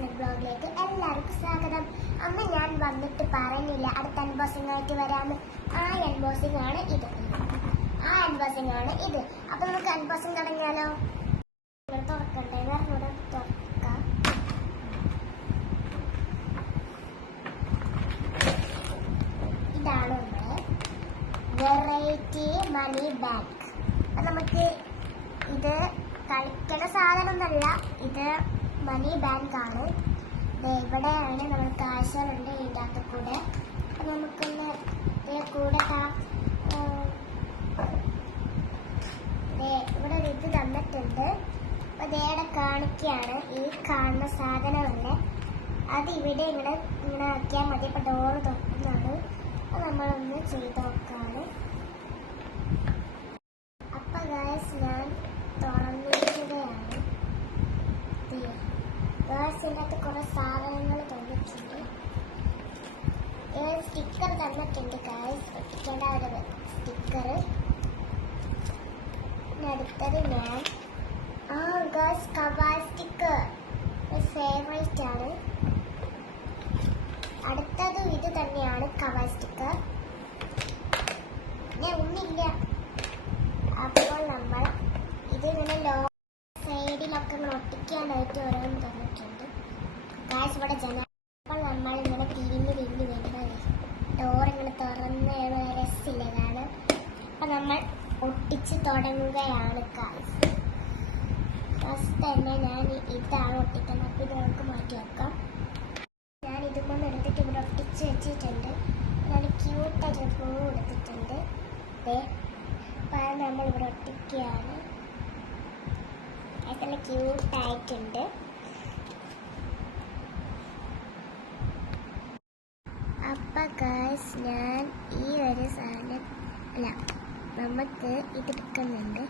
സ്നെക് ബ്ലോഗിലേക്ക് എല്ലാവർക്കും സ്വാഗതം. അന്ന് ഞാൻ വന്നിട്ട് പറഞ്ഞില്ല അടുത്ത അൺബോക്സിംഗ് ആയിട്ട് വരാമെന്ന്. ആ അൺബോക്സിംഗ് ആണ് ഇത്. അപ്പൊ നമുക്ക് അൺബോക്സിംഗ് തുടങ്ങിയാലോ? ഇവിടെ തുറക്കണ്ടേ? ഇവിടെ തുറക്കാം. ഇതാണ് നമ്മുടെ വെറൈറ്റി മണി ബാങ്ക്. അപ്പൊ നമുക്ക് ഇത് കളിക്കണ സാധനമൊന്നല്ല, ഇത് മണി ബാങ്ക് ആണ്. ഇവിടെയാണ് നമ്മൾ കാശുകളുണ്ട് ഇതിൻ്റെ അകത്ത് കൂടെ. അപ്പം നമുക്കൊന്ന് കൂടെ ഇവിടെ ഒരു ഇത് തന്നിട്ടുണ്ട്. അപ്പം അതേടെ കാണിക്കുകയാണ് ഈ കാണുന്ന സാധനമല്ലേ, അത് ഇവിടെ ഇങ്ങനെ ആക്കിയാൽ മതി. അപ്പം ഡോറ് തുറക്കുന്നതാണ്. അപ്പം നമ്മളൊന്ന് ചെയ്ത് നോക്കാണ്. അപ്പം ഗായ്സ് ഞാൻ തുറന്നിരിക്കുകയാണ്. ഗേൾസിൻ്റെ അകത്ത് കുറേ സാധനങ്ങൾ തന്നിട്ടുണ്ട്. സ്റ്റിക്കർ തന്നിട്ടുണ്ട് ഗായ്സ്, ഒട്ടിക്കേണ്ട ഒരു സ്റ്റിക്കർ. അടുത്തത് ഞാൻ ഗേൾസ് കവാ സ്റ്റിക്കർ ഫേവറേറ്റ് ആണ്. അടുത്തതും ഇത് തന്നെയാണ് കവാ സ്റ്റിക്കർ. ഞാൻ ഒന്നില്ല. അപ്പോൾ നമ്മൾ ഇതിങ്ങനെ സൈഡിലൊക്കെ ഒട്ടിക്കാനായിട്ട് ഓരോന്ന് തന്നിട്ടുണ്ട്. ഗായ്സ് ഇവിടെ അപ്പോൾ നമ്മളിങ്ങനെ തിരിഞ്ഞ് വരുമ്പോൾ ഡോർ ഇങ്ങനെ തുറന്ന് രസമില്ല ഇതാണ്. അപ്പം നമ്മൾ ഒട്ടിച്ച് തുടങ്ങുകയാണ് ഗായ്സ്. ഫസ്റ്റ് തന്നെ ഞാൻ ഇതാണ് ഒട്ടിക്കുന്നത്. അപ്പോൾ ഇത് നമുക്ക് മാറ്റി വെക്കാം. ഞാൻ ഇതുകൊണ്ട് എടുത്തിട്ട് ഇവിടെ ഒട്ടിച്ച് വെച്ചിട്ടുണ്ട്. ഞാൻ ക്യൂട്ടായിട്ട് പൂ എടുത്തിട്ടുണ്ട്. അപ്പം നമ്മൾ ഇവിടെ ഒട്ടിക്കുകയാണ്. നല്ല ക്യൂട്ടായിട്ടുണ്ട്. അപ്പം ഗായ്സ് ഞാൻ ഈ ഒരു സാധനം നമുക്ക് ഇതെടുക്കുന്നുണ്ട്.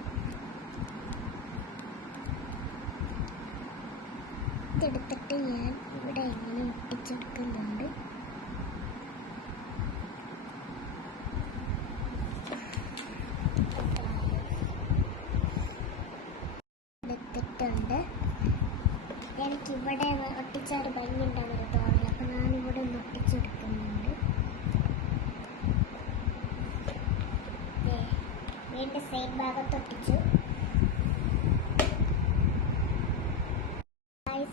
ഇതെടുത്തിട്ട് ഞാൻ ഇവിടെ ഇങ്ങനെ ഒട്ടിച്ചെടുക്കുന്നുണ്ട്. എടുത്തിട്ടുണ്ട്. എനിക്കിവിടെ ഒട്ടിച്ച ഒരു ഭംഗി ഉണ്ടാകുന്ന തോന്നൽ. അപ്പം ഞാനിവിടെ ഒന്ന് ഒട്ടിച്ചെടുക്കുന്നുണ്ട്. വീണ്ടും സൈഡ് ഭാഗത്ത് ഒട്ടിച്ചു.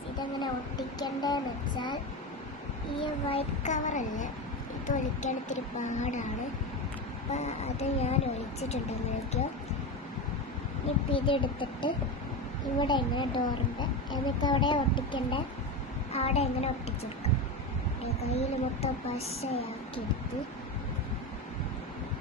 ഇതെങ്ങനെ ഒട്ടിക്കേണ്ടതെന്ന് വെച്ചാൽ ഈ വൈറ്റ് കവറല്ല, ഇത് ഒഴിക്കാൻ ഇത്തിരി പാടാണ്. അപ്പം അത് ഞാൻ ഒഴിച്ചിട്ടുണ്ട്. നോക്കിയോ, ഇപ്പം ഇതെടുത്തിട്ട് ഇവിടെ എങ്ങനെ ഡോറുണ്ട് എന്നിട്ട് അവിടെ ഒട്ടിക്കണ്ട അവിടെ എങ്ങനെ ഒട്ടിച്ചെടുക്കാം. കയ്യിൽ മൊത്തം പശയാക്കിയെടുത്ത്